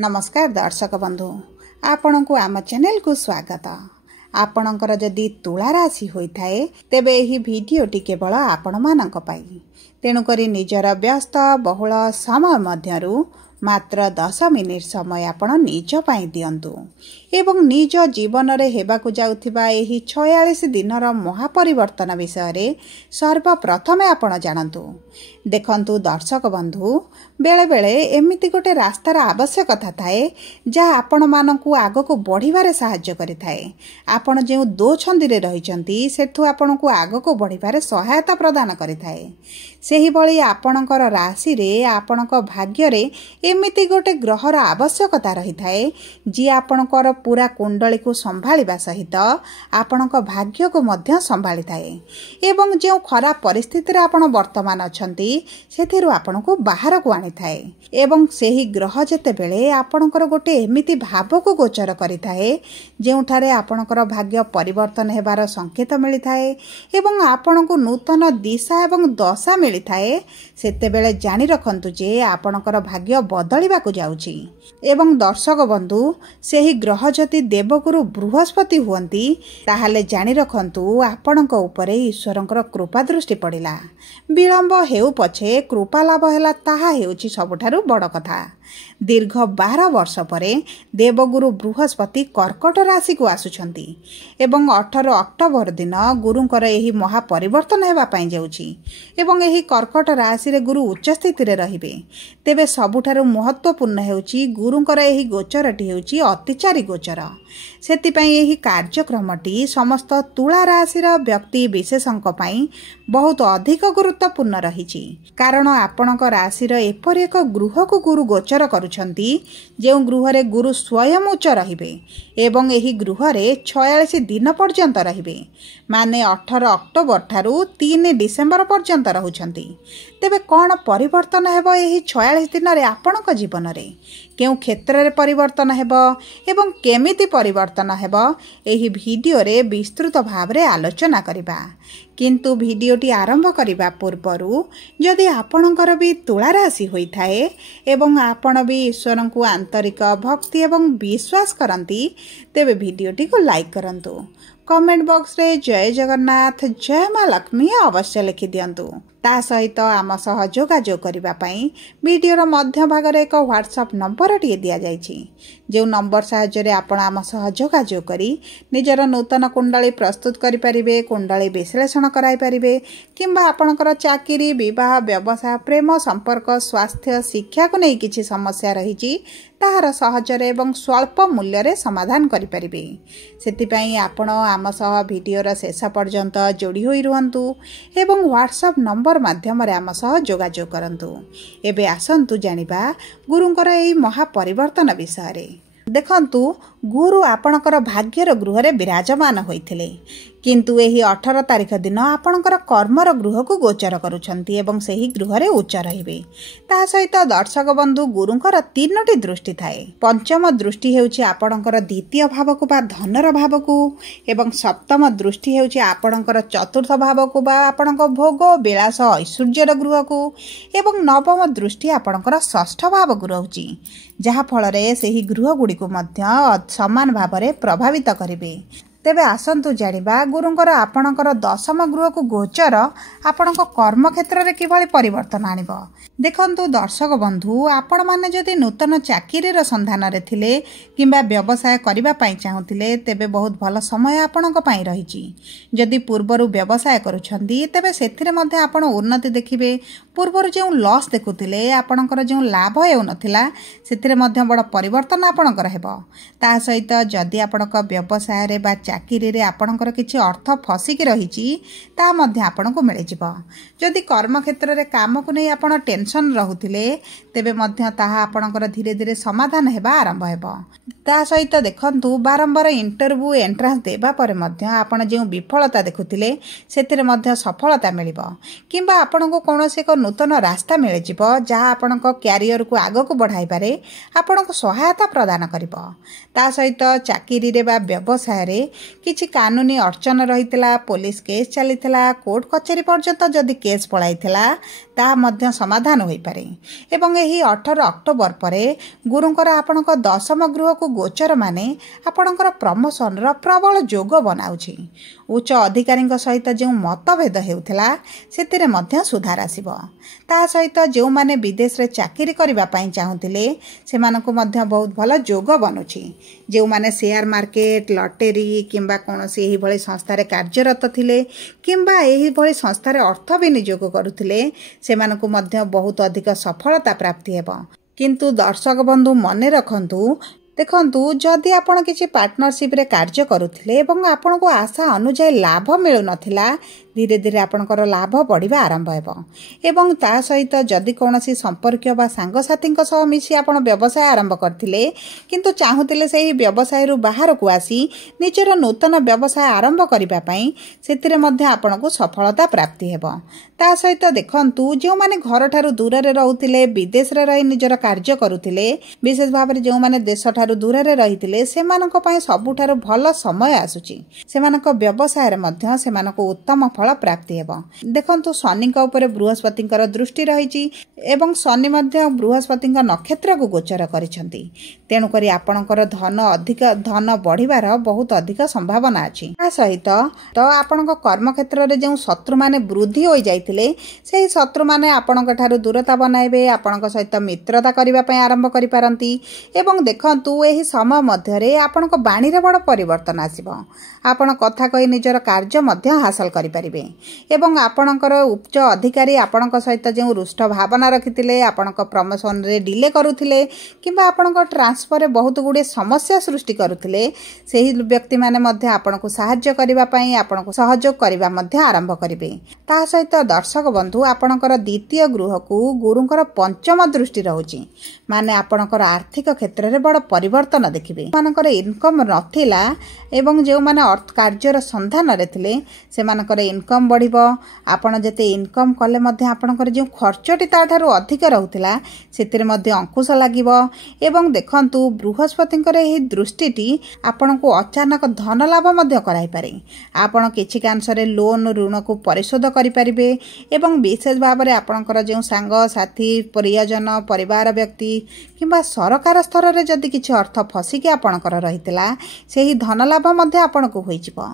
नमस्कार दर्शक बंधु आपण को आम चैनल को स्वागत। आपणकर जदि तुला राशि होता है तेबे यही भिडियोटी केवल आपण मानक पाई। तेणुकरी निजर व्यस्त बहुल समय मध्यरु मात्र 10 मिनिट समय आपण निज पाई दियंतु एवं निज जीवन रे हेबाकु जाउथिबा एही 46 दिनर महापरिवर्तन विषय रे सर्वप्रथमे आपण जानतु। देखंतु दर्शक बंधु बेले बेले एमिति गोटे रास्तार आवश्यकता थाए जहाँ आपण मानकु आगको बढ़िबारे सहाय्य करिथाए। आपण जेउ दो छंदी रे रहिचंती सेठु आपणकु आगको बढ़िबारे सहायता प्रदान करिथाए। सेही भली आपणकर राशि रे आपणक भाग्य रे एमिति गोटे ग्रहर आवश्यकता रही थाए जी आपणकर पूरा कुंडली को संभाळिबा सहित आपणक भाग्य को मध्य संभाळि थाए एवं जो खराब परिस्थिति रे आपण वर्तमान अछंती सेथिरु आपणको बाहर को आनी थाए एवं सेही ग्रह जेते बेले आपणकर गोटे एमिति भाव को गोचर करि थाए जेउठारे आपणकर भाग्य परिवर्तन हेबार संकेत मिलि थाए एवं आपणको नूतन दिशा एवं दशा मिलि थाए सेते बेले जानि रखंतु जे आपणकर भाग्य बदलिबाकु जाउची। एवं दर्शक बंधु सेही ग्रह जति देवगुरु बृहस्पति हुअंती ताहाले जानि रखंतु आपणक उपरे ईश्वरंकर कृपा दृष्टि पड़िला। विलंब हेउ पछे कृपा लाभ हेला ताहा हेउची सबुठारु बड़ कथा। दीर्घ 12 वर्ष परे देवगुरु बृहस्पति कर्कट राशि को आसुछंती एवं 18 अक्टोबर दिन गुरुंकर एही महापरिवर्तन हेबा पई जाउची एवं एही कर्कट राशि रे गुरु उच्च स्थिति रे रहिबे। तेबे सबुठारु महत्वपूर्ण हेउची गुरुंकर एही गोचरटी हेउची अतिचारी गोचर। सेति पई एही कार्यक्रमटी समस्त तुला राशि रा व्यक्ति विशेषंक पई बहुत अधिक गुरुत्वपूर्ण रहिची कारण आपणक राशि रा एपरि एक गृह को गुरु गोचर करुछंती जे गृह रे गुरु स्वयं उच्च रहिबे एवं एही गृह रे 46 दिन पर्यंत रहिबे माने 18 अक्टोबर ठारू 3 डिसेंबर पर्यंत रहुछंती। तेबे कौन परिवर्तन हेबो एही 46 दिन रे आपणक जीवन रे केउ क्षेत्र रे परिवर्तन हेबो एवं केमिति परिवर्तन हेबो एही वीडियो रे विस्तृत भाव रे आलोचना करिबा। किंतु वीडियोटी आरंभ करिबा पूर्वरु जदि आपणकर भी तुला राशि होई थाए एवं आपण भी ईश्वर को आंतरिक भक्ति एवं विश्वास करंती तेबे वीडियोटी को लाइक करंतु। कमेंट बॉक्स रे जय जगन्नाथ जय मां लक्ष्मी अवश्य लिखि दियंतु। ता सहित आम सह जोगाजोग करिबा पई वीडियोर मध्य भाग रे एक व्हाट्सएप नंबर टी दिया जायछि जो नंबर सहायता रे आपण आम सह जोगाजोग करी निजर नूतन कुंडली प्रस्तुत करि परिबे, कुंडली विश्लेषण कराई परिबे किंबा आपणकर चाकरी विवाह व्यवसाय प्रेम संपर्क स्वास्थ्य शिक्षा को नै किछि समस्या रहिछि ताहार सहजरे एवं स्वल्प मूल्य रे समाधान करि परिबे। सेति पई आपण आम सह वीडियोर शेष पर्यंत जोड़ी होई रहंतु एवं व्हाट्सएप नंबर माध्यम रे आम सह जोगाजोग करंतु। एबे आसंतु जानिबा गुरुंकर एही महापरिवर्तन विषय रे। देखंतु गुरु आपणकर भाग्यर गृह रे विराजमान होइथिले किंतु एही 18 तारिख दिन आपणकर कर्मर गृह को गोचर करुछंती एवं सेही गृह रे उच्च रहिबे। ता सहित दर्शक बंधु गुरुंकर 3टी दृष्टि थाए। पंचम दृष्टि हेउची आपणकर द्वितीय भाव को बा धनर भाव को एवं सप्तम दृष्टि हेउची आपणकर चतुर्थ भाव को बा आपणक भोग विलास ऐश्वर्यर गृह को एवं नवम दृष्टि आपणकर षष्ठ भाव को रहउची जहा फल रे सेही गृह गुडी को मध्य समान भाव रे प्रभावित करिवे। तेबे आसंतु जानिबा गुरुंकर आपणकर दशम गृह को गोचर आपणक कर्म क्षेत्र रे किभली परिवर्तन आनिबो। देखंतु दर्शक बंधु आपण माने जदि नूतन चाकरी रो संधान रे थिले किंबा व्यवसाय करिबा पई चाहुतिले तेबे बहुत भल समय आपणक पई रहिची। जदि पूर्वरु व्यवसाय करूछंती तेबे सेथिरे मध्ये आपण उन्नति देखिबे। पूर्वरु जे लॉस देखुतिले आपणकर जे लाभ हेउ नथिला सेथिरे मध्ये बड़ परिवर्तन आपणकर हेबो। ता सहित जदि आपणक व्यवसाय रे बा चाकरी रे आपणकर किछि अर्थ फसिकी रहिची ता मध्ये आपणको मिलि जिवो। जदि कर्म क्षेत्र रे काम को नै आपण टेंशन रहुतिले तेबे मध्ये ताहा आपणकर धीरे धीरे समाधान हेबा आरंभ हेबो। ता सहित देखंतु बारंबार इंटरव्यू एंट्रांस देबा पर मध्य आपण जो विफलता देखुथिले सेतिरे मध्य सफलता मिलिबो किंबा आपनको कोनोसी एक नूतन रास्ता मिल जिवो जहाँ आपनको कैरियर को आगो को बढ़ाई पारे आपनको सहायता प्रदान करिबो। ता सहित चाकरी रे बा व्यवसाय रे किछि कानूनी अड़चन रहितला पुलिस केस चलीथिला कोर्ट कचेरी पर्यंत जदि केस पळाइथिला ता मध्य समाधान होई पारे एवं एही 18 अक्टोबर परे गुरुंकर आपनको 10म गृह को गोचर माने आपणकर प्रमोशन र प्रबल जोग बनाउछि। उच्च अधिकारी सहित जो मतभेद हेउथिला सेतिरे मध्य सुधार आसीबो। ता सहित जो माने विदेश रे चाकरी करिबा पई चाहुथिले सेमानकु मध्य बहुत भल जोग बनुछि। जो माने शेयर मार्केट लॉटरी किंबा कोनोसी एही भली संस्था रे कार्यरत थिले किंबा एही भली संस्था रे अर्थ विनियोग करुथिले सेमानकु मध्य बहुत अधिक सफलता प्राप्ति हेबो। किंतु दर्शक बंधु मने रखंतु देखंतु जदि आपण किछि पार्टनरशिप रे कार्य करुथिले एवं आपनको आशा अनुसार लाभ मिलु नथिला धीरे धीरे आपणकर लाभ बढ़िबा आरंभ हेबो एवं ता सहित जदि कोनोसी संपर्क बा सांगसाथी सह मिसी आपण व्यवसाय आरंभ करथिले किंतु चाहुथिले सेही व्यवसाय रु बाहर को आसी निजर नूतन व्यवसाय आरंभ करिबा पई सेतिरे मध्ये आपणको सफलता प्राप्ति हेबो। ता सहित देखंतु जो माने घर ठारू दूर रे रहउथिले विदेश रे रही निजर कार्य करुथिले विशेष भाव रे जो माने देश ठारू दूर रे रहिथिले सेमानक पई सबुठारू भल समय आसुची सेमानक व्यवसाय रे मध्ये सेमानक उत्तम फल प्राप्ति हेबो। देखंतु शनि ऊपर बृहस्पति दृष्टि रही एवं शनि मध्य बृहस्पति नक्षत्र को गोचर करिसंती तेणु करी आपणकर धन बढ़िबार बहुत अधिक संभावना अछि। आ सहित तो आपणक कर्म क्षेत्र रे जो शत्रु माने वृद्धि होई जाइतिले सेही शत्रु माने आपणक ठारू दूरता बनाइबे आपणक सहित मित्रता करिबा पई आरंभ करि पारंती एवं देखंतु एही समय मध्य रे आपणक बाणी रे बड़ परिवर्तन आसीबो। आपण कथा कहि निजर कार्य मध्य हासिल करि परिबे एवं आपणकर उच्च अधिकारी आपणक सहित जो रुष्ट भावना रखिथिले आपणक प्रमोशन रे डिले करुथिले किंबा आपणक ट्रांसफर रे बहुत गुडे समस्या सृष्टि करुथिले सेही व्यक्ति माने मध्य आपणको सहाय्य करिबा पई आपणको सहयोग करिबा मध्य आरंभ करिबे। ता सहित दर्शक बंधु आपणकर द्वितीय गृह को गुरुंकर पंचम दृष्टि रहउची माने आपणकर आर्थिक क्षेत्र रे बड़ परिवर्तन देखिबे। मानकर इनकम नथिला एवं जो माने अर्थ कार्यर संधान रे थिले सेमानकर इनकम बढ़िबो आपण जते इनकम कले मध्य आपणकर जो खर्चटी ताठारु अधिक रहउतिला सेतिरे मध्य अंकुश लागिबो एवं देखंतु बृहस्पतिंकर एही दृष्टिटी आपणको अचानक धन लाभ मध्य कराई पारे। आपण किछि कांसरे लोन ऋण को परिशोध करि परिबे एवं विशेष भाव रे आपणकर जो सांग साथी परिजन परिवार व्यक्ति किंबा सरकार स्तर रे जदि किछि अर्थ फसिके आपणकर रहितला सेही धन लाभ मध्य आपणको होइजिबो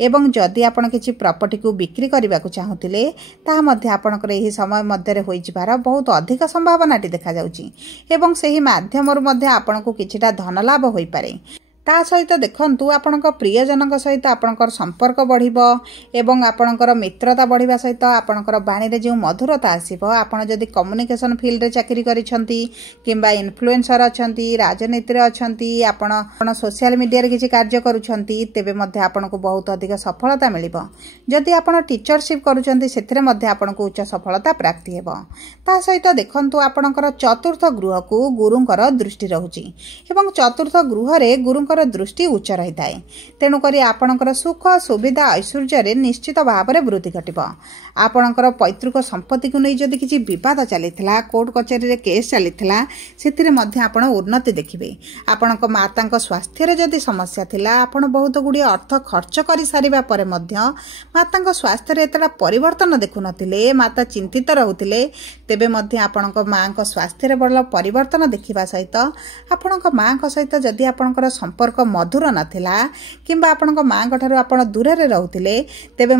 एवं जदि आपण किछि प्रॉपर्टी को बिक्री करने को चाहूले ता मध्य आपणकर एही समय मध्य होई जिबार बहुत अधिक संभावनाटी देखा जाउची एवं सेही माध्यमरु मध्य आपणको किछिटा धन लाभ होई पारे। ता सहित देखंतु आपणक प्रियजनक सहित आपणकर संपर्क बढ़िबो एवं आपणकर मित्रता बढ़िबा सहित आपणकर बाणी रे जो मधुरता आसीबो। आपण जदि कम्युनिकेशन फील्ड रे चाकरी करिसंती किंबा इन्फ्लुएंसर अछंती राजनीति रे अछंती आपण सोशल मीडिया रे किछि कार्य करूछंती तेबे मध्य आपणको बहुत अधिक सफलता मिलिबो। जदि आपण टीचरशिप करूछंती सेथिरे मध्य आपणको उच्च सफलता प्राप्ति हेबो। ता सहित देखंतु आपणकर चतुर्थ गृह को गुरुंकर दृष्टि रहउची एवं चतुर्थ गृह रे गुरुंकर दृष्टि उच्च रही थाए तेणु करी आपणकर सुख सुविधा ऐश्वर्य रे निश्चित भाव में वृद्धि घटिबो। आपणकर पैतृक संपत्ति को नहीं जदि किछि विवाद चलीथिला कोर्ट कचेरी रे केस चलीथिला सेतिरे मध्य आपण उन्नति देखिबे। आपणक माताक स्वास्थ्य रे जदि समस्या थिला आपण बहुत गुडी अर्थ खर्च करि सारिबा परे मध्य माताक स्वास्थ्य रे एतला परिवर्तन देखु नथिले माता चिंतित रहउथिले तेबे मध्य आपणक मांक स्वास्थ्य रे बड़ परिवर्तन देखिबा सहित आपणक मांक सहित जदि आपणकर संपर्क मधुर नथिला किंबा आपणक मांक ठारू आपण दूर रे रहउथिले तेबे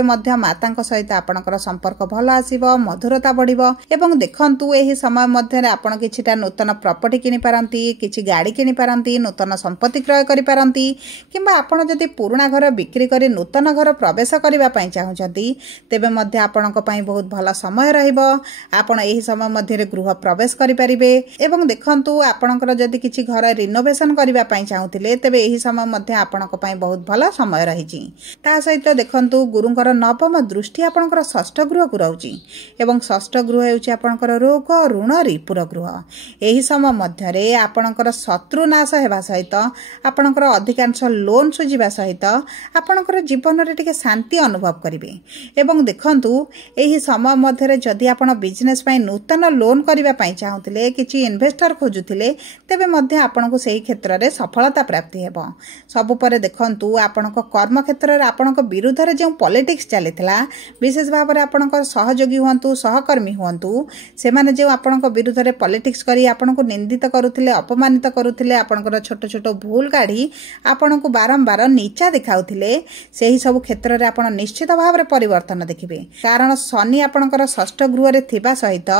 मध्य माताक सहित आपणकर संपर्क भल आसीबो मधुरता बढ़िबो एवं देखंतु एही समय मध्य रे आपण किछिटा नूतन प्रॉपर्टी किनि पारंती किछि गाड़ी किनि पारंती नूतन संपत्ति क्रय करि पारंती किंबा आपण जदि पुराना घर बिक्री करी नूतन घर प्रवेश करिबा पई चाहुचंती तेबे मध्य आपणक पई बहुत भल समय रहिबो। आपण एही समय मध्य रे गृह प्रवेश करि परिबे एवं देखंतु आपणकर जदि किछि घर रिनोवेशन करबा पई चाहुतिले तेबे एही समय मध्ये आपनक पई बहुत भल समय रहिछि। ता सहित देखंतु गुरुंकर नवम दृष्टि आपनकर षष्ठ गृह को रहउछि एवं षष्ठ गृह हेउछि आपनकर रोग ऋण रिपुर गृह। एही समय मध्ये रे आपनकर शत्रु नाश हेबा सहित आपनकर अधिकांश लोन सुझिबा सहित आपनकर जीवन रे टिके शांति अनुभव करिवे। एवं देखंतु एही समय मध्ये रे जदि आपण बिजनेस पई नूतन लोन करबा पई चाहुतिले किछि इन्वेस्टर खोजुतिले तेबे मध्ये आपनको सेही क्षेत्र रे सफलता प्राप्ति हेबो। सब परे देखंतु आपनको कर्म क्षेत्र रे आपनको विरुद्ध रे जे पॉलिटिक्स चलितला विशेष भाव रे आपनको सहयोगी हुअंतु सहकर्मी हुअंतु से माने जे आपनको विरुद्ध रे पॉलिटिक्स करी आपनको निंदित करूथिले अपमानित करूथिले आपनकर छोट छोट भूल काढी आपनको बारंबार नीचा देखाउथिले सेही सब क्षेत्र रे आपण निश्चित भाव रे परिवर्तन देखिबे। कारण शनि आपनकर षष्ठ गृह रे थिबा सहित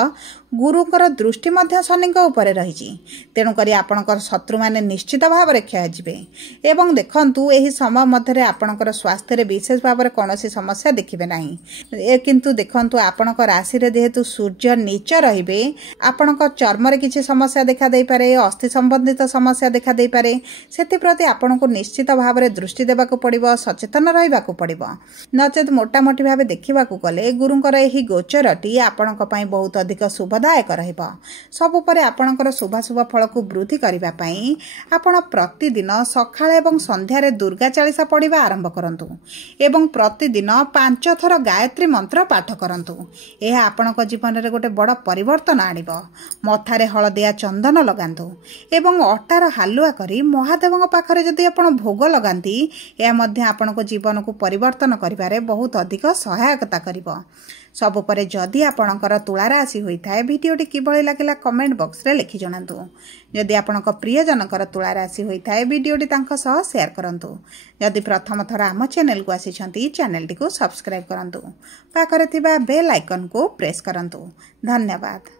गुरुकर दृष्टि मध्य शनि ऊपर रही तेणु करी आपनकर शत्रु माने निश्चित भाव रे क्षय जिवे। एवं देखंतु एही समय मध्ये आपनकर स्वास्थ्य रे विशेष भाव रे कोनोसी समस्या देखिबे नाही। किंतु देखंतु आपनकर राशि रे जेहेतु सूर्य नीच रहिबे आपनकर चर्म रे किछि समस्या देखा देई पारे अस्थि संबंधित समस्या देखा देई पारे सेति प्रति आपनको निश्चित भाव रे दृष्टि देबाको पड़िबो सचेतन रहिबाको पड़िबो। नचेत मोटा मोटी भाव देखिबाको गले गुरुंकर एही गोचरटी आपनक पई बहुत अधिक शुभदायक रहिबो। सबु परे आपनकर शुभाशुभ फल को वृद्धि करिबा पई आपण प्रतिदिन सकाळ एवं संध्या रे दुर्गा चालीसा पढ़िबा आरंभ करंतु एवं प्रतिदिन 5 थर गायत्री मंत्र पाठ करंतु। एहा आपनक जीवन रे गोटे बड़ परिवर्तन आनिबो। मथारे हळदिया चंदन लगांतु एवं अटार हालुआ करी महादेवଙ୍କ पाखरे जदि आपण भोग लगांती एहा मध्ये आपनक जीवन को परिवर्तन करिबारे बहुत अधिक सहायकता करिबो। सबु परे जदि आपणकर तुला राशि होइथाय भिडियोटी किभଳି लागिला कमेंट बॉक्स रे लिखि जणांतु। जदि आपणक प्रिय जनकर तुला राशि होइथाय भिडियोटी तांख सह शेयर करंतु। जदि प्रथम थर आम चैनल को आसीछंती चैनलटी को सब्सक्राइब करंतु। पाखरे थिबा बेल आइकन को प्रेस करंतु। धन्यवाद।